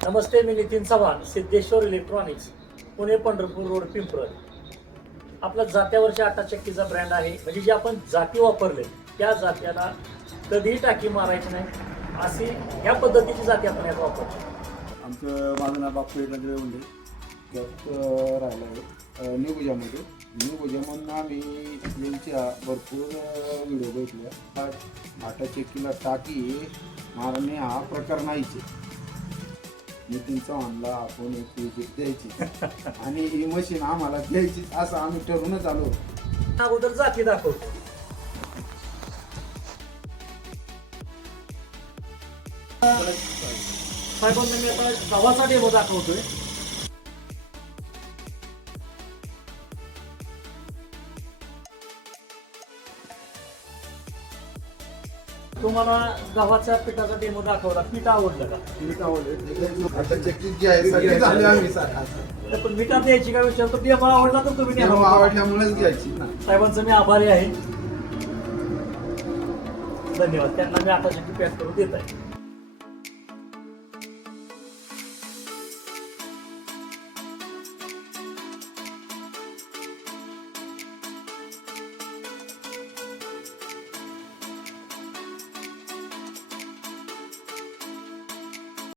नमस्ते, मी Nitin Chavan, Siddheshwar electronics, Pune Pandharpur road, पिंपळ. आपला जात्यावरच्या आटा चक्कीचा brand आहे. म्हणजे जे आपण जाती वापरले त्या जात्याला कधीही टाकी मारायची नाही, अशी ह्या पद्धतीची जाती आपण यात वापरतो. आमचं माझं नाव बापू एकनाथ रेवंडे. त्यात राहिलं आहे निगुजामध्ये. निगुजामधून आम्ही यांच्या भरपूर व्हिडिओ बघितल्या. आटा चक्कीला टाकी मारणे हा प्रकार नाहीच. नितीन चव्हाणला आपण एक विजिट द्यायची आणि ही मशीन आम्हाला द्यायची असं आम्ही ठरवूनच आलो. अगोदर जाती दाखवतो. साहेबांना मी आता गव्हाचा डेमो दाखवतोय. तुम्हाला गव्हाच्या पिठाचा डेमो दाखवला, पीठ आवडलं का? आता चक्की जी आहे सगळी झाली आम्ही पण मिठात द्यायची का विचार, तो डेमो आवडला तर तुम्ही डेमो आवडल्यामुळेच घ्यायची ना. साहेबांचं मी आभारी आहे. धन्यवाद. त्यांना मी आटा चक्की पॅक करून देत आहे.